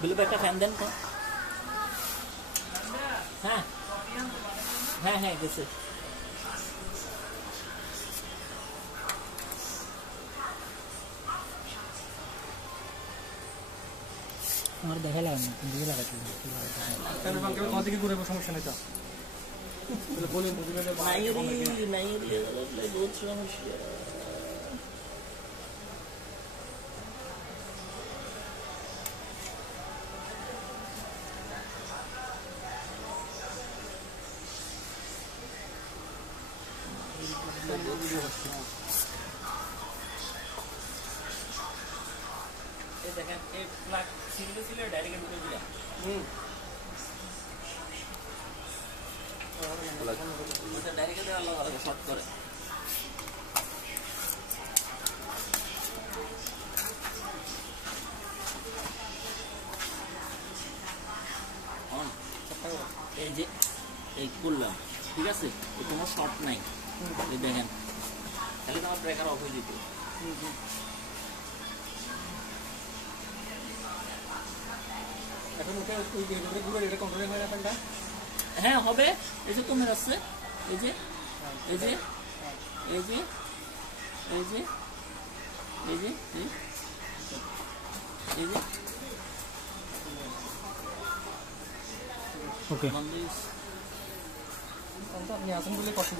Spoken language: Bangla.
বিলু একটা ফ্যান দেন তো। হ্যাঁ হ্যাঁ হ্যাঁ গেছে। আমার দেখা লাগে না তুমি দিকে লাগাতে তাহলে বাকি তোমার দিকে ঘুরে সমস্যা নেই তো বলেন নাই বহুত সমস্যা। দেখেন এই প্লাগ সিলে সিলে ডাইরেক্ট ঢুকে দিলাম। ডাইরেক্ট দেওয়া লাগে শর্ট করে। এই যে এই করলাম ঠিক আছে, কোনো শর্ট নাই দেখেন, তাহলে তোমার ব্রেকার অফ হয়ে যেত। এখন ওটা ঘুরে এটা কন্ট্রোল হয় না ফ্যানটা? হ্যাঁ হবে, এই যে কমে যাচ্ছে, এই যে এই যে এই যে এই যে এই যে এই যে ওকে। আপনি আসেন বলে কষ্ট